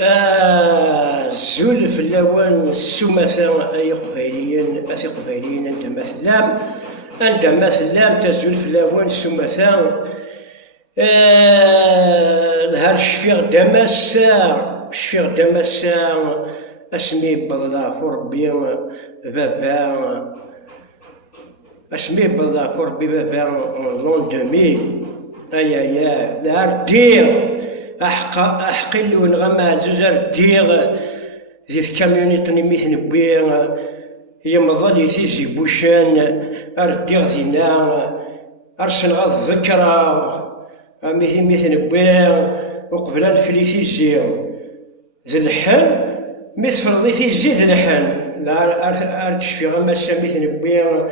زول في اللوان السمثة أي قبيليين أثي قبيليين عندما ثلام تزول في اللوان السمثة نهار الشفيغ دمسا اسمي بضلا فربي بابا اسمي بضلا فربي بابا لون 2000 ايا نهار دير احقي ونغمى زوزر دير زيت كاميونيت نميت نبير يمضى يثيجي بوشان اردير زينا ارسل غاض الذكرى مثل نبير وقبلان فليسي جير ذي اللحن ميس فرضيتي جي ذي اللحن لا أركش في غماشة مثل نبير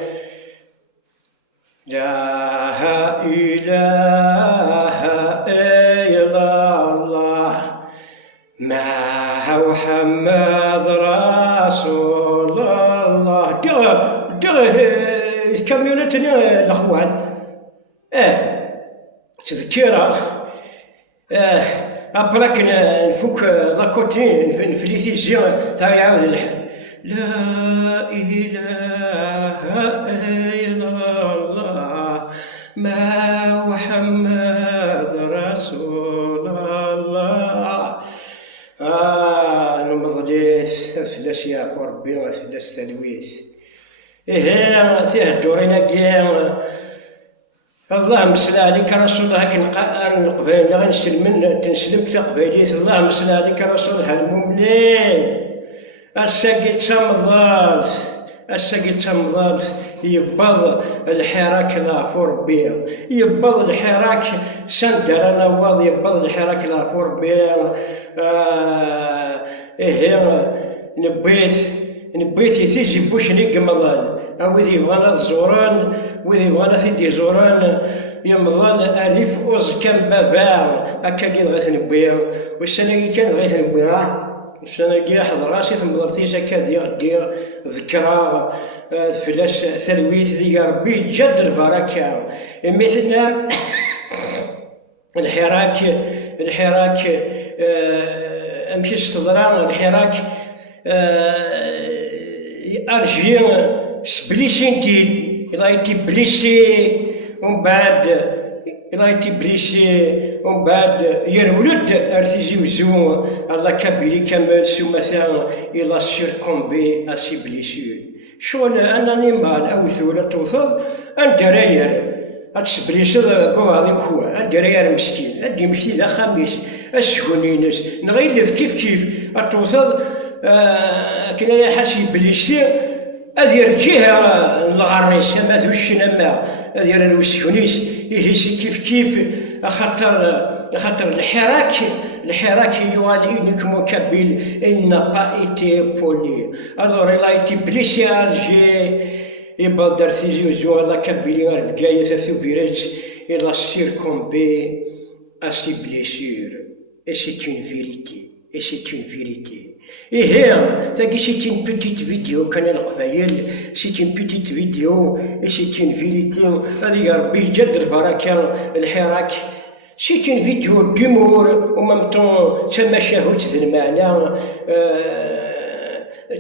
لا إله إلا الله محمد رسول الله كاميونتني الأخوان تذكيرة أبراك نفوك لاكوتين نفليسي الجي تا يعاود الحال لا إله إلا الله محمد رسول الله نمضليت فلاش يعفو ربي فلاش تلويت إيه سيه دورينا كيان اللهم صل عليك رسول الله قبيلنا غنسلم تنسلم تقبيليت اللهم صل عليك رسول الله المؤمنين الساقي تمضات يبض الحراك لافور بير يبض الحراك سندر نواض يبض الحراك لافور بير نبيت يثيجي بوش نقمضان وذي يبغانا الزوران وذي يبغانا ثدي زوران يمضان ألف أوز كان بابا هكا كي غيث نبيع والسنة كان غيث نبيع السنة كي حضر راسي تمضرتيش هكا دير ذكرى فلاش سلويت ذي ربي جد البركة مثلنا الحراك أمشي استضران الحراك أرجي سبليسينتي إلا يتي بليسي ومن بعد يرولد أرتيجي وزو الله كبيري كمال سمثا إلا سيركومبي أسي بليسيو شغل أن نيمال أو ثولة توصل أن دراير أتسبليسي كو غادي كوا أن دراير مسكين أدي مشتي ذا خميس السكونينس نغيلف كيف أتوصل كنا حاسي بليسي أذير جهة الغريس ما ذوش نما أذير الوسكونيس يهيسي كيف خاطر الحراك يوالي نكمو كابيل إن قائتي بولي أدور إلا يتي بليسي أرجي يبقى درسيجي وزو الله كابيلي غير بقاية ثاثو بيرج إلا سيركومبي أسي بليسير et c'est une vérité. Et here, c'est une petite vidéo, c'est une petite vidéo et c'est une vérité. C'est une vidéo d'humour, en même temps,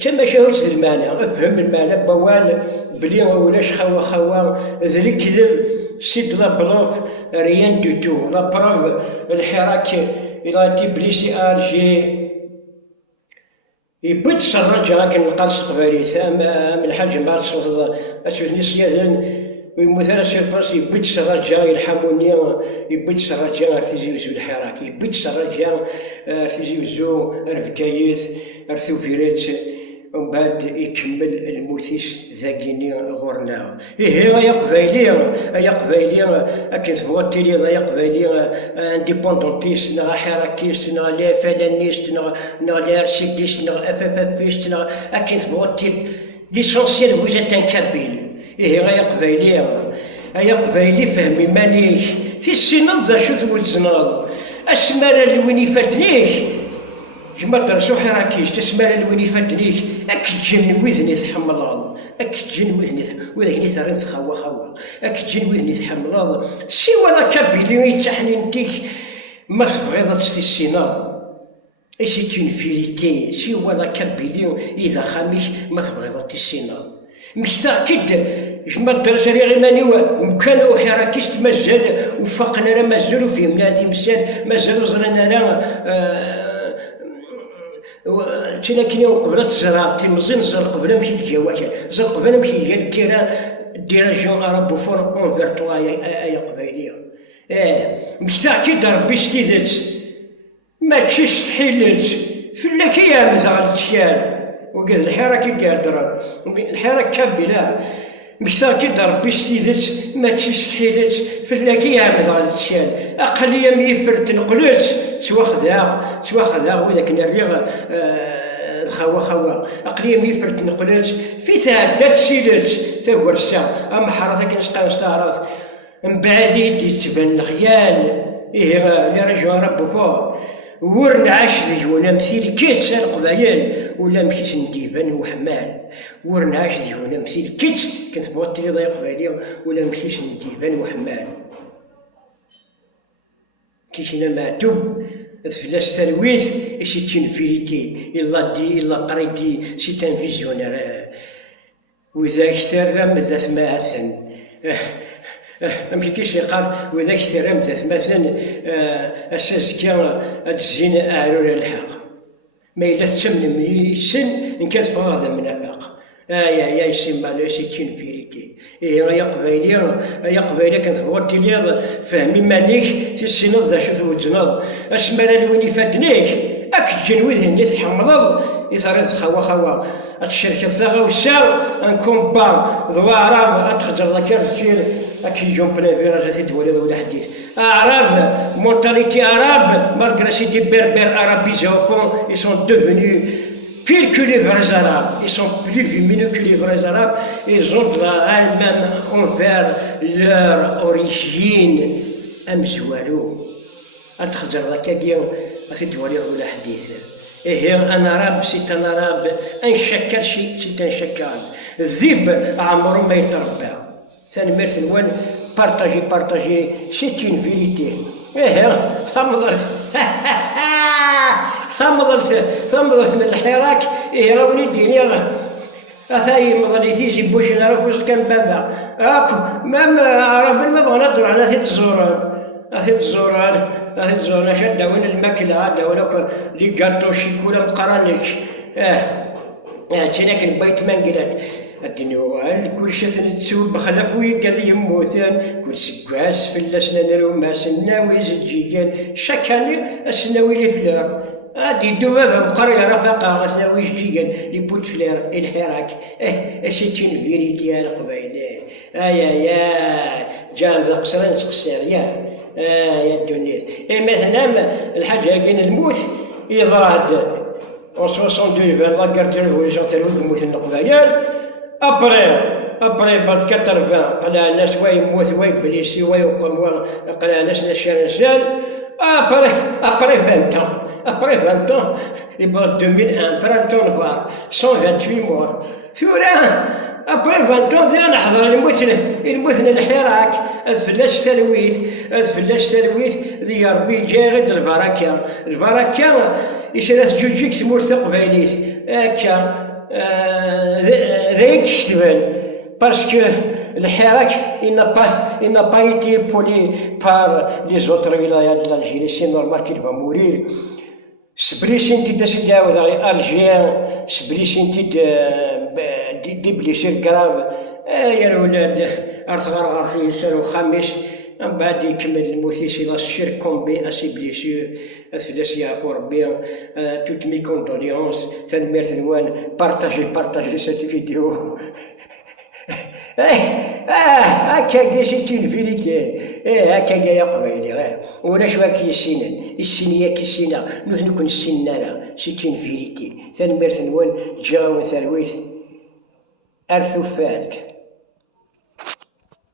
تما شاهدت المعنى افهم المعنى بوال بلي ولاش خوا ذري كذب سيد لا بروف ريان دو تو لا بروف الحراك إلا تبليسي أرجي يبد سراج لكن القرص قباليت أم الحاج مارسوغ أشوفني سيادن ويمثل سير براسي يبد سراج يلحموني يبد سراج أرتيجي وزو الحراك يبد سراج أرتيجي وزو رفكايت أرثو فيريت ومن بعد يكمل الموتيش ذاكيني غورنا يا قبايلي اكن تبغوتيلي يا قبايلي انديبوندونتيست نغا حراكيست نغا لي فلانيست نغا لي ارشيديست نغا افافيست نغا اكن تبغوتيل ليسونسيال وجات ان كابيل يا قبايلي فهمي مانيش في السنة ذا شو ثول زناض اسمار اللي وين يفاتنيش كما درسو حراكيش تسمار الوين يفدنيك أكجن وذني تحملاض أكجن وذني تريد خوا أكجن وذني تحملاض سي ولا كبيلي يتحني نتيك ما تبغيض تستي السيناض Et c'est une vérité. Si voilà كابيليون إذا خاميش ما تبغيض تسينا. مش تأكد جمع الدرجة غير ماني وكان حراكيش مازال وفاقنا راه مازالو فيه ناس مشان مازالو زرنا راه تلاكيني وقبل تزرع تمزين زر قبل مشي الجواكل زر قبل مشي هي الكيران ديراجيون أرابوفون أونفير توا يا قبايلية. مش تأكد ربي ستيدت ماتشيش تحيلت فلاك يا مزغل تشيال وقال الحراك يقادر الحراك كابلا مش تاكد ربي ستيدت ماتشيش تحيلت فلاك يا مزغل تشيال أقلية ميفر تنقلت سوا خذا وذاك نريغ خوا أقلية ميفر تنقلت في تعدات سيلت تورسا أما حرثك نسقى نستعرض من بعد يدي تبان الخيال اللي رجعوا ربو فوق ورن عاش ذيونا مثيل كيتس القبايل ولا مشيت نديبان وحمال ورن عاش ذيونا مثيل كيتس كنت بوطي ضيق قبايلي ولا مشيت نديبان وحمال كيشنا معتوب فلاش تلويث سيتين فيريتي إلا قريتي سيتان فيزيونير وإذا اشترى مذات معثن مكيكيش يقال وذاك سيرام ذات مثلا أساس كان تزين أعرور الحق ما إلا تسمن السن إن كانت فغاضة من الحق يا يسمى لا سيتين فيريتي يا قبايلة كانت غوتي ليض فهمي مانيك تسينض ذا شو وجنض أسمانا لوين فادنيك أكد جنوذ اللي تحمضض يصير خوا الشركة ثاغا والساو أنكم بام ضوارا أتخجر ذاكر سير أكي جنبنا فيراجة تدولي ولا حديث أعراب مونتاليتي أعراب malgré ces des berbères arabes enfants ils sont devenus pires que les vrais arabes ils sont plus lumineux que les vrais arabes ils ont de la haine même envers leur origine أمزوالو أتخجر ذاك اليوم تدولي ولا حديث إيه أن أراب سيت أن أراب أن شكر شيء سيت أن شكر الذئب عمره ما يتربى ثاني مرسل وين بارتاجي سيت اون فيريتي إيه ثمضت من الحراك إيه راوني ديني أثاي مضليتي جيبوش نعرفوش كان بابا أكو مام عرب ما بغا نهضرو على ثيت الزوران شادة وين الماكلة هذا ولا لي كاطو شيكولا مقرانيك لكن بيت منقلات الدنيا كلشي تنتسوب بخلاف ويقاد يموتان كل سكواس فلاس نانرو ما سناوي زجيان شاكاني اسناوي لي فلار غادي يدو بابا مقرية رفاقة اسناوي زجيان لي بوت فلار الحراك سيتين فيريتي القبايلات يا جام ذا قصرين تقصير يا الدنيا مثلا الحاجة كاين الموت يضراد en 62 la guerre de révolution c'est le موت القبايل ابري بعد 80 قلا ناس يموت ويبليسي ويقوم قلا ناس نشان après 20 ans يبقى 2001 printemps noir 128 morts ثورة après 20 ans دينا نحضر الموت الحراك فلاش تلويث ذي ربي جاغد البركة يسلاس جوجيك سمورت قبايليت هكا ذيك شتبان parce que الحراك il n'a pas été poli par les autres wilayas de l'Algérie c'est normal qu'il va mourir سبليسين تيدا سيدي عاود ألجير سبليسين دي بليسير كراف يا الولاد أرثغر غارثي سالو خامس من بعد يكمل الموسيسي لا سيركومبي أسي بليسير أثلاث يعفو ربي توت مي كوندوليونس تنمير نوان بارتاجي سيت فيديو هكا سيت اون فيريتي هكا يا قبايلي ولا شوا السينية كيسينا نحن نكون السنارة سيت اون فيريتي تنمير نوان جاو ثرويت أرثوفات